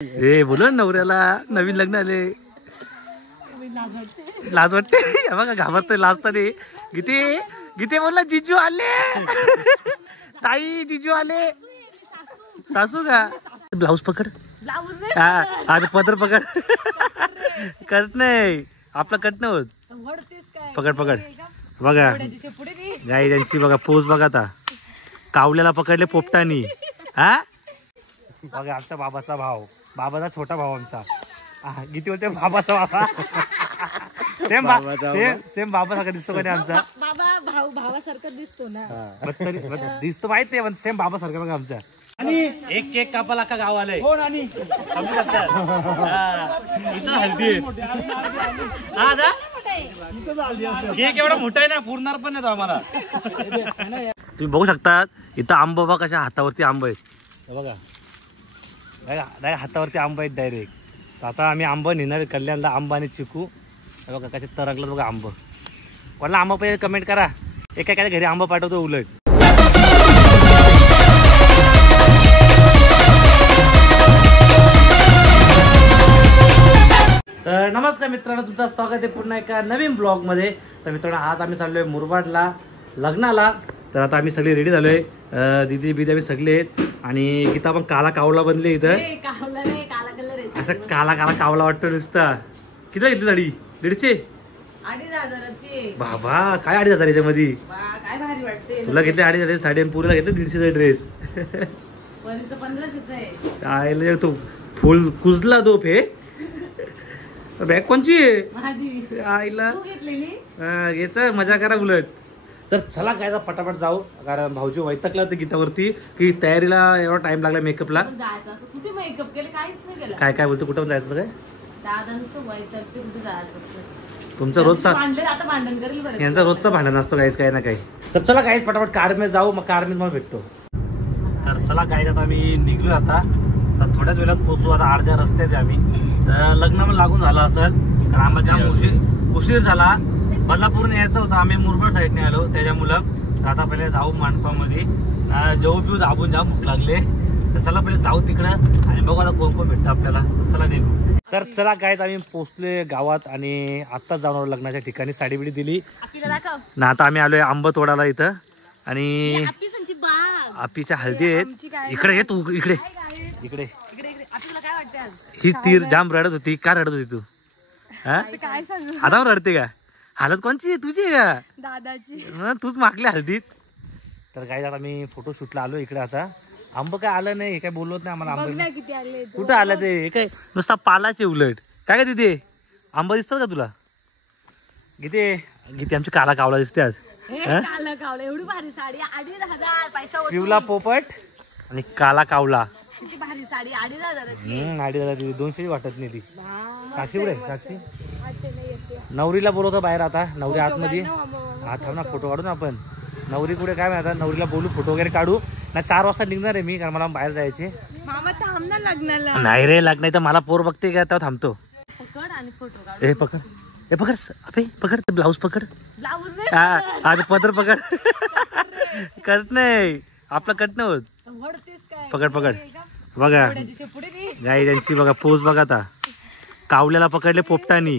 ए बोल नवऱ्याला नवीन लग्न आले लाज वाटते हे बघा घाबरतोय लाजताना गीते गीते बोलला जिजू आले ताई जिजू आले सासू का ब्लाऊज पकड हा आज पदर पकड कट नाही आपला कट नाही होत पकड पकड बघा गाई त्यांची बघा पोज बघा आता कावल्याला पकडले पोपटानी हा बघा आमचा बाबाचा भाव बाबाचा छोटा भाव आमचा किती होते बाबाचा बाबा सेम बाबासारखा दिसतो का आमचा बाबा भाऊ भावासारखा दिसतो ना दिसतो माहित नाही पण सेम बाबासारखा बघा आमचा आणि एक केक कापाला का गाव आलंय हो नानी समजू शकतात हल्दी हा ना केक एवढा मोठा आहे ना पुरणार पण नाही तो आम्हाला तुम्ही बघू शकता इथं आंबा बघा कशा हातावरती आंब आहेत बघा डायरेक्ट हातावरती आंबा आहेत डायरेक्ट आता आम्ही आंबा नेणार कल्याणला आंबा आणि चिकू बघा कशा तरंगलं बघा आंब कोणाला आंबा पाहिजे कमेंट करा एका काय घरी आंबा पाठवतो उलट तर नमस्कार मित्रांनो तुमचं स्वागत आहे पुन्हा एका नवीन ब्लॉग मध्ये तर मित्रांनो आज आम्ही चाललोय मुरबाडला लग्नाला तर आता आम्ही सगळे रेडी झालोय दीदी बिदी आम्ही सगळे आहेत आणि गीता पण काला कावला बनले इथं असं काला काला कावला वाटतो नुसता किती घेतली साडी 1,500 बाबा काय 2,500 याच्यामध्ये काय भारी वाटते तुला घेतले 2,500 साडी आणि पुरीला घेतलं 150चा ड्रेस 1500 तो फुल कुजला दोप हे बॅग कोणची आईला घ्यायचं मजा करा उलट तर चला काय पटापट जाऊ कारण भाऊजी वैतकला होते गीतावरती की तयारीला एवढा टाइम लागला मेकअपला कुठे मेकअप केले काहीच नाही केलं काय काय बोलतो कुठं जायचं काय तुमचा रोजचा यांचा रोजचा भांडण असतो काहीच काही ना काही तर चला काहीच पटापट कार मध्ये जाऊ मग कार मध्ये मला भेटतो तर चला काय आता आम्ही निघलो आता तर थोड्याच वेळात पोहोचू आता अर्ध्या रस्त्यात आम्ही तर लग्न पण लागून झालं असेल कारण आम्हाला जाम उशीर झाला बदलापूरने यायचं होतं आम्ही मुरबाड साईडने आलो त्याच्यामुळं आता पहिले जाऊ मांडपामध्ये जेवू पिऊ दाबून जाम भूक लागले तर चला पहिले जाऊ तिकडं आणि बघू आता कोण कोण भेटतं आपल्याला तर चला निघू तर चला काय आम्ही पोहोचले गावात आणि आत्ताच जाऊन आलो लग्नाच्या ठिकाणी साडी बिडी दिली ना आता आम्ही आलोय आंबा तोडाला इथं आणि आपीच्या हळदी आहेत इकडे ये तू इकडे इकडे ही तीर जाम रडत होती का रडत होती तू आता रडते का हालत कोणची तुझी आहे का दादाची तूच मागली हळदीत तर काय आता मी फोटो शूटला आलो इकडे आता आंब काय आलं नाही काय बोलवत नाही आम्हाला आंबा कुठं आलं ते काय नुसता पालाचे उलट काय काय तिथे आंबा दिसतात का तुला गीते गीते आमची काला कावला दिसते आज एवढी भारी साडी 2,500 पिवला पोपट आणि काला कावला भारी साडी 2,500 200 वाटत नाही ती साक्षी कुठे साक्षी नवरीला बोलवतो बाहेर आता नवरी आतमध्ये हा थांब ना फोटो काढू ना आपण नवरी कुठे काय आता नवरीला बोलू फोटो वगैरे काढू ना 4 वाजता निघणार आहे मी कारण मला बाहेर जायचे नाही रे लग्न तर मला पोर बघते का तेव्हा थांबतो हे पकड हे पकड अबे पकड ते ब्लाऊज पकड हा आज पदर पकड कट नाही आपला कट नाही होत पकड पकड बघा गाई त्यांची बघा पोज बघा आता कावल्याला पकडले पोपटानी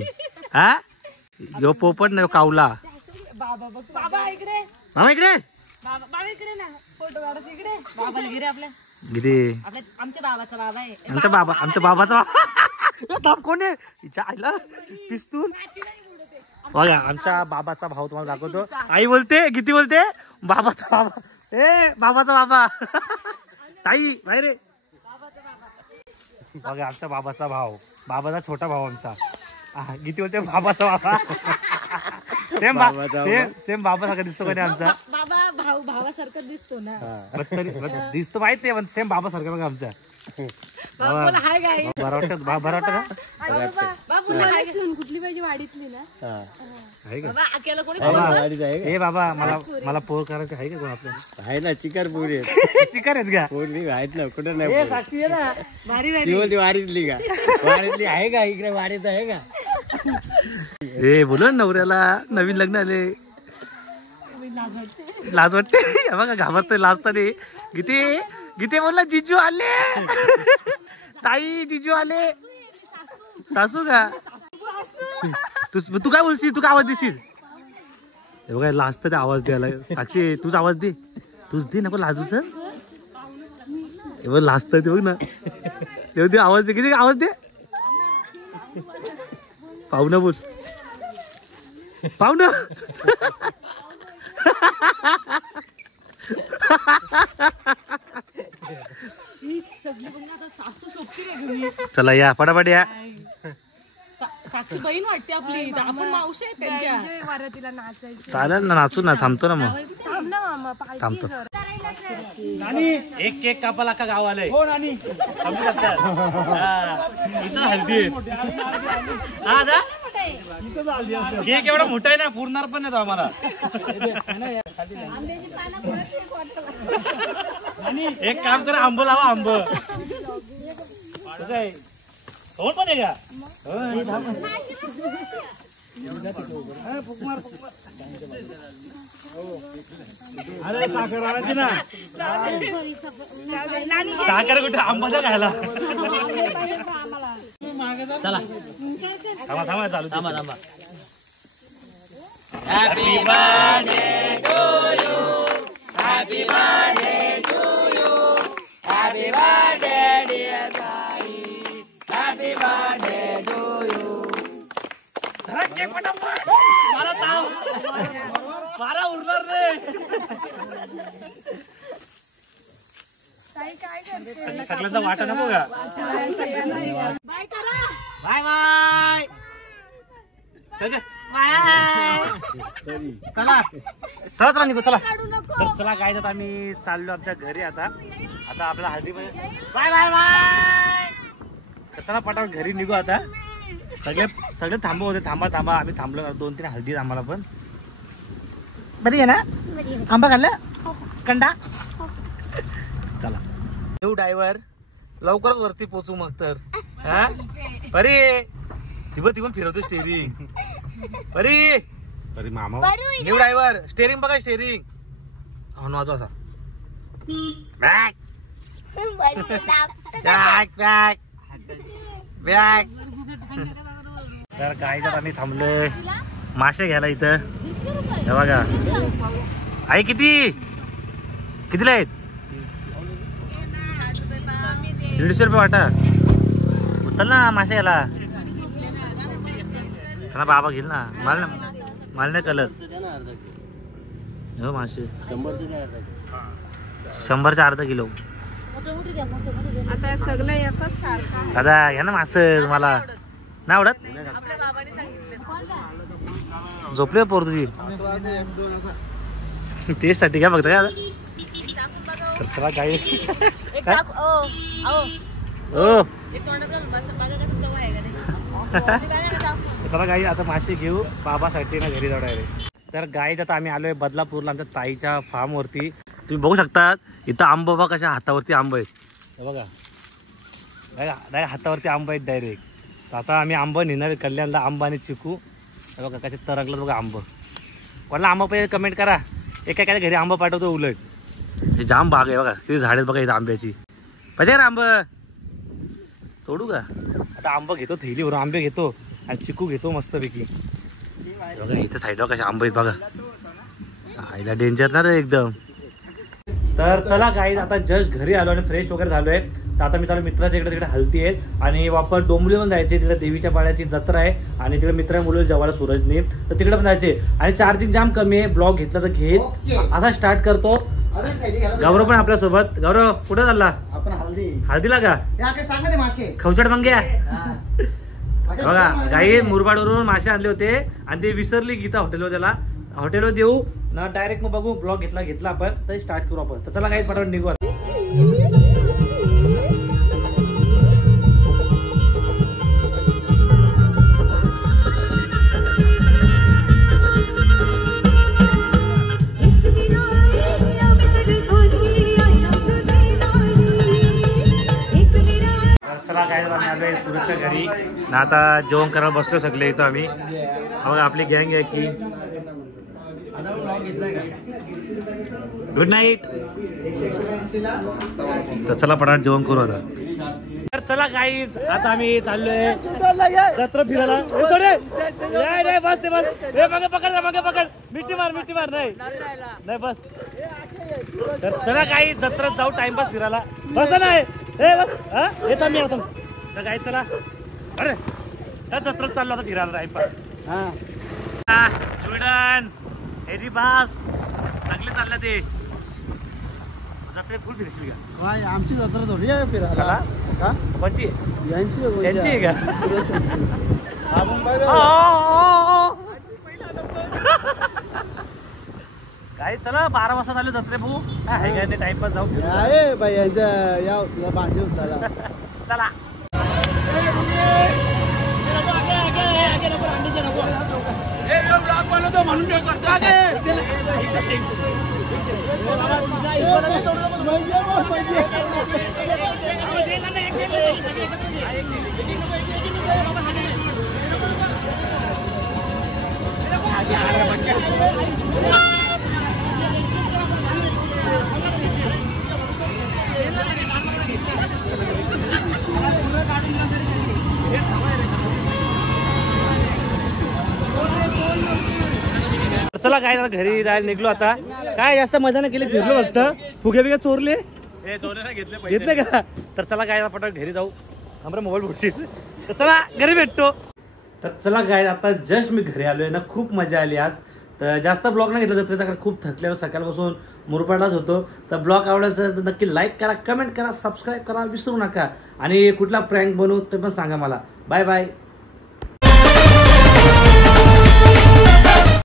हा यो पोपट नाही कावला मामा इकडे आमच्या बाबाचा बाबा कोण आहे आईला पिस्तूल बघा आमच्या बाबाचा भाऊ तुम्हाला दाखवतो आई बोलते किती बोलते बाबाचा बाबा ए बाबाचा बाबा ताई बाहेर बघा आमच्या बाबाचा भाव बाबाचा छोटा भाऊ आमचा किती बोलते बाबाचा बाबा सेम बाबासारखा दिसतो का आमचा बाबा भाऊ भावासारखा दिसतो ना दिसतो माहित नाही पण सेम बाबासारखा बघा आमचा कुठली पाहिजे वाडीतली ना हे बाबा मला पोर करायचं आहे का कोण आपलं आहे ना चिकार पोरी चिकार आहेत का पोरी आहेत ना कुठं नाही साक्षी आहे ना वारीतली का वारीतली आहे का इकडे वारीत आहे का ए बोल नवऱ्याला नवीन लग्न आले लाज वाटते हे बघा घाबरतोय लाजताना गीते गीते बोलला जिजू आले ताई जिजू आले. सासू का तू काय बोलशील? तू काय आवाज देशील? हे बघा लास्ट ते आवाज द्यायला. साक्षी तूच आवाज दे. तूच दे नको लाजू सर. हे बघ लास्ट ते बघ ना. तेव्हा दे आवाज दे. किती आवाज दे. पाहुणं बोल. पाहुणं. चला या फटाफट या. साक्षी बहीण वाटते आपली. आपण मावशी आहेत त्यांच्या. वारतीला नाचायचं. चालेल ना नाचू ना. थांबतो ना मग. थांब ना मामा. थांबतो. एक केक कापाला का गाव आलंय. हो नानी थांबू शकतात. इथं हल्दी हा ना. केक एवढा मोठा आहे ना पुरणार पण नाही तो आम्हाला. एक काम करा आंब लावा. आंब काय हो पण आहे का. अरे साखर आणायची ना. साखर कुठे आंबाचा खायला. चला थांबा थांबा चालू थांबा थांबा. Happy birthday to you. Happy birthday to you. Happy birthday dear Sai. Happy birthday to you. मला ताव मारा उरणार रे. सगळ्यांचा वाटा नको का. बाय करा. Bye bye. चला चला निघू. चला तर चला काय जात आम्ही चाललो आमच्या घरी. आता आपल्याला हळदी बाय बाय बाय. तर चला पटापट घरी निघू आता. सगळे थांबव होते. थांबा थांबा. आम्ही थांबलो. 2-3 हळदी आम्हाला पण. बरी आहे ना. आंबा खाल्ला कंडा. चला येऊ ड्रायव्हर. लवकरच वरती पोचू मग तर. हा बरी ती पण फिरवतो स्टेरिंग. बरी मामा न्यू ड्रायव्हर. स्टेरिंग बघा स्टेरिंग. हो वाजवा असा. Back back back back. तर काय जात आम्ही थांबलोय मासे घ्यायला इथं. हे बघा आई कितीला आहेत. 150 रुपये वाटा. चल ना मासे घ्यायला. चला बाबा घेईल ना. मला नाही कलर. हो मासे 100चे अर्धा किलो. आता सगळं एकच सारखं. दादा घ्या ना मासे. मला नाही आवडत. झोपले पोर तुझी. टेस्ट साठी काय बघता का. चला काय चला गाई आता मासे घेऊ बाबासाठी ना घरी जाणार. तर गाईत आता आम्ही आलोय बदलापूरला आमच्या ताईच्या फार्म वरती. तुम्ही बघू शकता इथं आंब बघा कशा हातावरती आंब आहेत. बघा डायरेक्ट हातावरती आंब आहेत डायरेक्ट. तर आता आम्ही आंब नेणार कल्याणला. आंबा आणि चिकू. बघा कसे तरंगलं बघा आंब. कोणाला आंबा पाहिजे कमेंट करा. एका घरी आंबा पाठवतो उलट. हे जाम बाग आहे बघा. किती झाड आहेत बघा इथं आंब्याची. पाहिजे का आंब तोडू का. आता आंबा घेतो थैलीवर. आंबे घेतो आणि चिकू घेतो मस्तपैकी. बघा इथं साईडला कशा आंबे आहेत बघा. आईला डेंजर ना रे एकदम. तर चला गाईज आता जस्ट घरी आलो आणि फ्रेश वगैरे झालोय. तर आता मी चालू मित्राच्या इकडे तिकडे हलती आहे. आणि वापर डोंबली पण जायचे. तिकडे देवीच्या पाण्याची जत्रा आहे. आणि तिकडे मित्र मुलं जेवायला सूरजने. तर तिकडे पण जायचे. आणि चार्जिंग जाम कमी आहे. ब्लॉग घेतला तर घेत असा स्टार्ट करतो. गौरव पण आपल्यासोबत. गौरव कुठं चालला. आपण हळदीला का खवचड मंग्या. बघा गाई मुरबाडवरून मासे आणले होते आणि ते विसरली गीता हॉटेलवर. त्याला हॉटेलवर देऊ ना डायरेक्ट मग बघू. ब्लॉग घेतला आपण तर स्टार्ट करू आपण. तर चला काही पटापट निघू. चला काय आम्ही आलोय सुरतच्या घरी. आता जेवण करायला बसलो सगळे इथं आम्ही. बघा आपली गँग आहे की. Good night. तर चला पटापट जेवण करू आता. तर चला गाईज आता आम्ही चाललोय जत्रा फिरायला. ए, सोडे. नाही बस ते बस. ए, मागे पकड मागे पकड. मिठी मार नाही बस. तर चला गाई जत्रेत जाऊ टाइमपास फिरायला. बस नाही ए बस हा येतो मी आता. तर गाई चला अरे त्या जत्रेत चाललो आता फिरायला टाइमपास. स्वीडन हेरी बास चांगले चाललं ते जत्रेत फुल फिरशील का? काय आमची जत्रा थोडी आहे फिरायला. का कोणची यांची यांची आहे का? काही चला 12 वाजता झाले जत्रे भाऊ. आहे काय ते टाइमपास जाऊ आहे बाई यांच्या या उचला भांडी उचलायला. चला चला काय घरी जायला निघलो आता. काय जास्त मजा नाही केली फिरलो फक्त. फुगे बिगे चोरले घेतले का? तर चला काय पटापट घरी जाऊ. आमचा मोबाईल बुडशील. तर चला घरी भेटतो. तर चला काय आता जस्ट मी घरी आलोय ना. खूप मजा आली आज. तर जास्त ब्लॉग नाही घेतला जत्रेचा कारण खूप थकल्यावर सकाळपासून मुरबाडलाच होतो. तर ब्लॉग आवडला तर नक्की लाईक करा, कमेंट करा, सबस्क्राईब करा विसरू नका. आणि कुठला प्रँक बनवू ते पण सांगा मला. Bye bye.